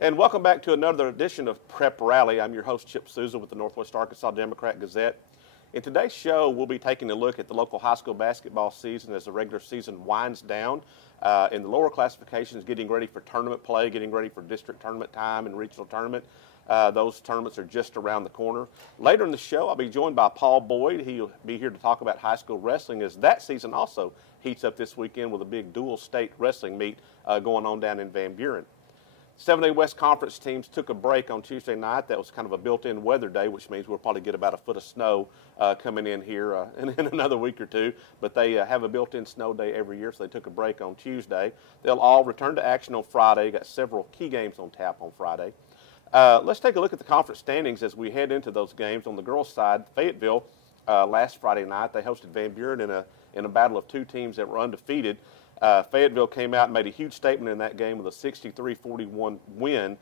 And welcome back to another edition of Prep Rally. I'm your host, Chip SOUZA with the Northwest Arkansas Democrat-Gazette. In today's show, we'll be taking a look at the local high school basketball season as the regular season winds down. In the lower classifications, getting ready for tournament play, getting ready for district tournament time and regional tournament. Those tournaments are just around the corner. Later in the show, I'll be joined by Paul Boyd. He'll be here to talk about high school wrestling, as that season also heats up this weekend with a big dual state wrestling meet going on down in Van Buren. 7A West Conference teams took a break on Tuesday night. That was kind of a built-in weather day, which means we'll probably get about a foot of snow coming in here in another week or two. But they have a built-in snow day every year, so they took a break on Tuesday. They'll all return to action on Friday. Got several key games on tap on Friday. Let's take a look at the conference standings as we head into those games. On the girls' side, Fayetteville last Friday night, they hosted Van Buren in a battle of two teams that were undefeated. Fayetteville came out and made a huge statement in that game with a 63-41 win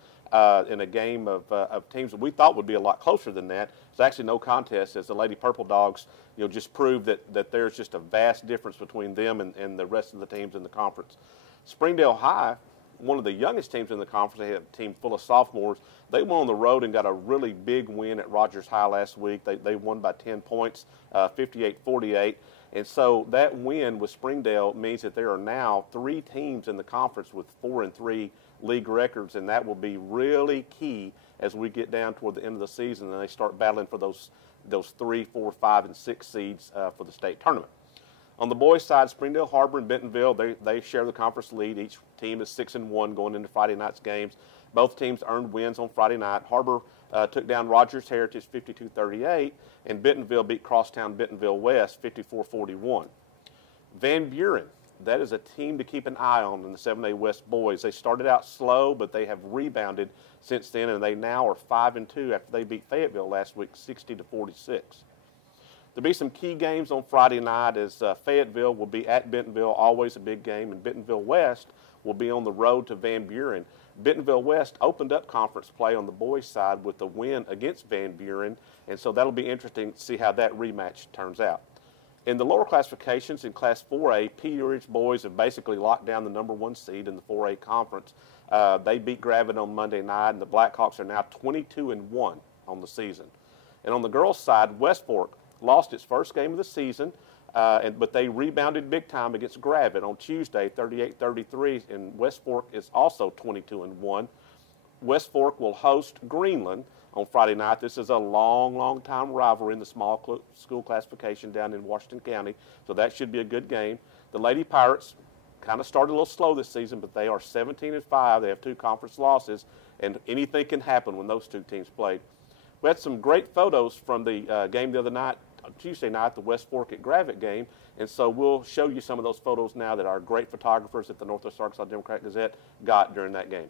in a game of teams that we thought would be a lot closer than that. It's actually no contest, as the Lady Purple Dogs, just proved that there's just a vast difference between them and the rest of the teams in the conference. Springdale High, one of the youngest teams in the conference, they had a team full of sophomores. They went on the road and got a really big win at Rogers High last week. They won by 10 points, 58-48. And so that win with Springdale means that there are now 3 teams in the conference with 4-3 league records, and that will be really key as we get down toward the end of the season and they start battling for those 3, 4, 5, and 6 seeds for the state tournament. On the boys' side, Springdale Harbor and Bentonville, they share the conference lead. Each team is 6-1 going into Friday night's games. Both teams earned wins on Friday night. Harbor took down Rogers Heritage 52-38, and Bentonville beat Crosstown Bentonville West 54-41. Van Buren, that is a team to keep an eye on in the 7A West boys. They started out slow, but they have rebounded since then, and they now are 5-2 after they beat Fayetteville last week 60-46. There'll be some key games on Friday night as Fayetteville will be at Bentonville, always a big game, and Bentonville West will be on the road to Van Buren. Bentonville West opened up conference play on the boys' side with a win against Van Buren, and so that'll be interesting to see how that rematch turns out. In the lower classifications, in Class 4A, Peoria boys have basically locked down the #1 seed in the 4A conference. They beat Gravette on Monday night, and the Blackhawks are now 22-1 on the season. And on the girls' side, West Fork lost its first game of the season, but they rebounded big time against Gravette on Tuesday, 38-33, and West Fork is also 22-1. West Fork will host Greenland on Friday night. This is a long time rivalry in the small school classification down in Washington County, so that should be a good game. The Lady Pirates kind of started a little slow this season, but they are 17-5. They have 2 conference losses, and anything can happen when those two teams play. We had some great photos from the game the other night, Tuesday night, the West Fork at Gravette game, and so we'll show you some of those photos now that our great photographers at the Northwest Arkansas Democrat-Gazette got during that game.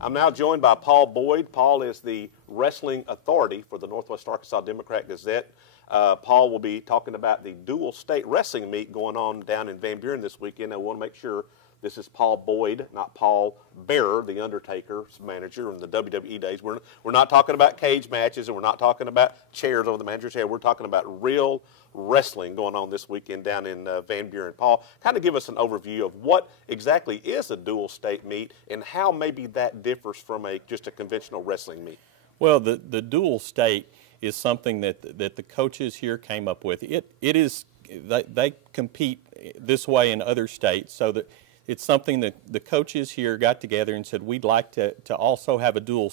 I'm now joined by Paul Boyd. Paul is the wrestling authority for the Northwest Arkansas Democrat-Gazette. Paul will be talking about the dual state wrestling meet going on down in Van Buren this weekend. I want to make sure this is Paul Boyd, not Paul Bearer, the Undertaker's manager in the WWE days. We're not talking about cage matches, and we're not talking about chairs over the manager's head. We're talking about real wrestling going on this weekend down in Van Buren. Paul, kind of give us an overview of what exactly is a dual state meet and how maybe that differs from just a conventional wrestling meet. Well, the dual state is something that the coaches here came up with. They compete this way in other states, so that it's something that the coaches here got together and said we'd like to also have a dual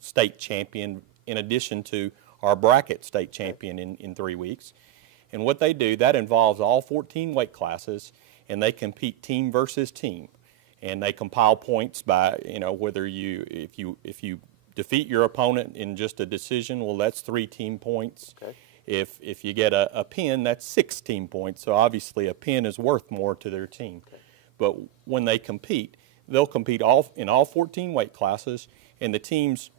state champion in addition to our bracket state champion in 3 weeks. And what they do, that involves all 14 weight classes, and they compete team versus team. And they compile points by, whether if you defeat your opponent in just a decision, well, that's 3 team points. Okay. If you get a pin, that's 6 team points. So obviously a pin is worth more to their team. Okay. But when they compete, they'll compete in all 14 weight classes, and the teams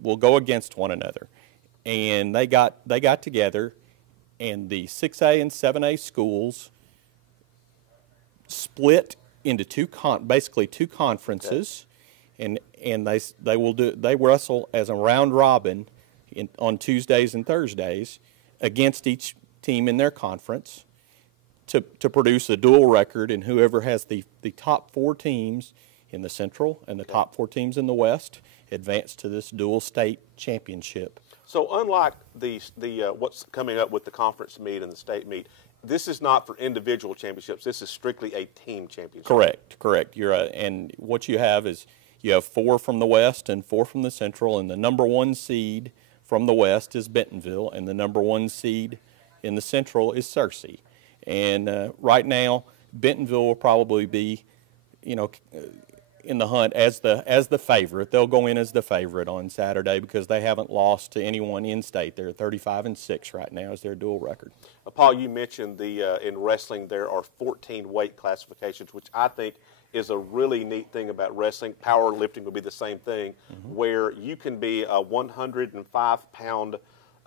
will go against one another. and they got together, and the 6A and 7A schools split into basically two conferences, okay. and they wrestle as a round robin on Tuesdays and Thursdays against each team in their conference to produce a dual record, and whoever has the top 4 teams in the Central and the top 4 teams in the West advance to this dual state championship. So unlike the what's coming up with the conference meet and the state meet, this is not for individual championships. This is strictly a team championship. Correct. And what you have is you have 4 from the West and 4 from the Central, and the number 1 seed from the West is Bentonville, and the number 1 seed in the Central is Searcy. And right now, Bentonville will probably be, in the hunt as the favorite. They'll go in as the favorite on Saturday because they haven't lost to anyone in state. They're 35-6 right now as their dual record. Paul, you mentioned in wrestling there are 14 weight classifications, which I think is a really neat thing about wrestling. Powerlifting would be the same thing, where you can be a 105-pound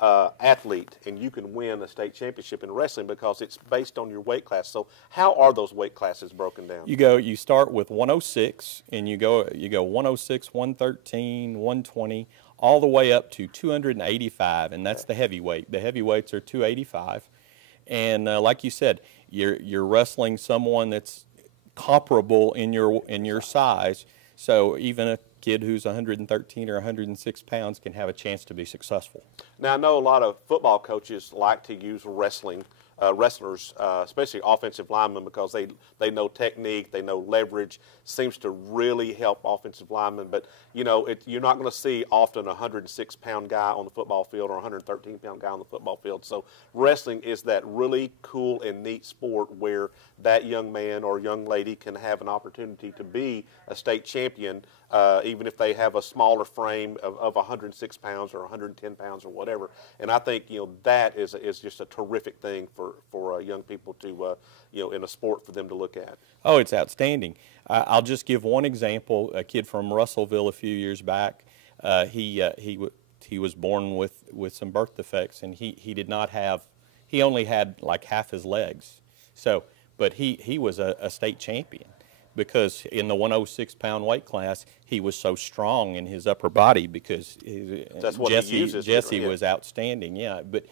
athlete and you can win a state championship in wrestling because it's based on your weight class. So how are those weight classes broken down? You start with 106 and you go 106, 113, 120, all the way up to 285, and that's the heavyweight. The heavyweights are 285, and like you said, you're wrestling someone that's comparable in your size. So even a kid who's 113 or 106 pounds can have a chance to be successful. Now, I know a lot of football coaches like to use wrestlers, especially offensive linemen, because they know technique, they know leverage, seems to really help offensive linemen. But, you're not going to see often a 106-pound guy on the football field or a 113-pound guy on the football field. So wrestling is that really cool and neat sport where that young man or young lady can have an opportunity to be a state champion, even if they have a smaller frame of 106 pounds or 110 pounds or whatever. And I think that is just a terrific thing for young people to in a sport for them to look at. Oh, it's outstanding. I'll just give one example. A kid from Russellville a few years back. He was born with some birth defects, and he only had like half his legs. So, but he was a state champion, because in the 106-pound weight class, he was so strong in his upper body because that's what Jesse was outstanding. Yeah, but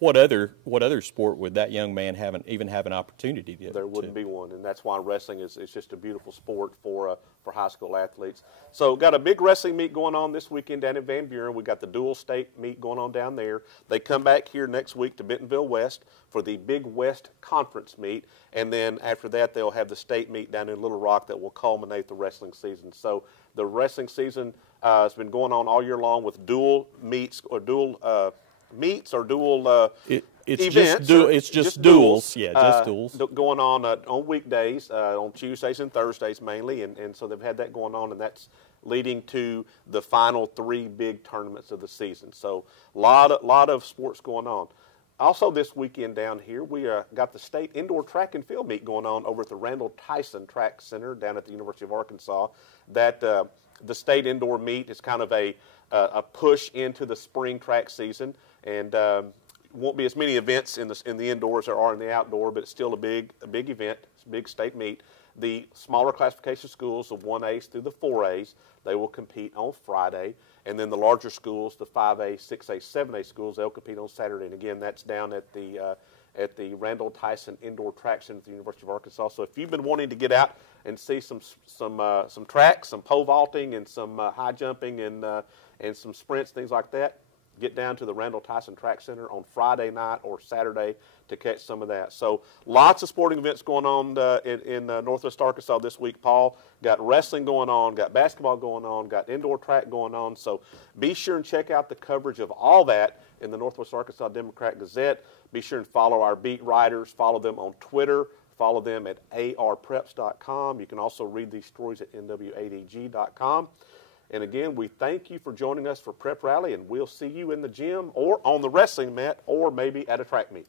what other sport would that young man even have an opportunity to? There wouldn't be one, and that's why wrestling is just a beautiful sport for high school athletes. So got a big wrestling meet going on this weekend down in Van Buren. We got the dual state meet going on down there. They come back here next week to Bentonville West for the Big West Conference meet, and then after that they'll have the state meet down in Little Rock that will culminate the wrestling season. So the wrestling season has been going on all year long with dual meets or dual events. It's just duels. Yeah, just duels. Going on weekdays, on Tuesdays and Thursdays mainly, and so they've had that going on, and that's leading to the final 3 big tournaments of the season. So a lot of sports going on. Also this weekend down here, we got the state indoor track and field meet going on over at the Randall Tyson Track Center down at the University of Arkansas. That the state indoor meet is kind of a push into the spring track season, and won't be as many events in the indoors there are in the outdoor, but it's still a big event. It's a big state meet. The smaller classification schools, the 1As through the 4As, they will compete on Friday, and then the larger schools, the 5A, 6A, 7A schools, they'll compete on Saturday. And again, that's down at the Randall Tyson Indoor Track Center at the University of Arkansas. So if you've been wanting to get out and see some tracks, some pole vaulting, and some high jumping, and some sprints, things like that, get down to the Randall Tyson Track Center on Friday night or Saturday to catch some of that. So lots of sporting events going on in Northwest Arkansas this week, Paul. Got wrestling going on, got basketball going on, got indoor track going on. So be sure and check out the coverage of all that in the Northwest Arkansas Democrat-Gazette. Be sure and follow our beat writers. Follow them on Twitter. Follow them at arpreps.com. You can also read these stories at nwadg.com. And again, we thank you for joining us for Prep Rally, and we'll see you in the gym or on the wrestling mat or maybe at a track meet.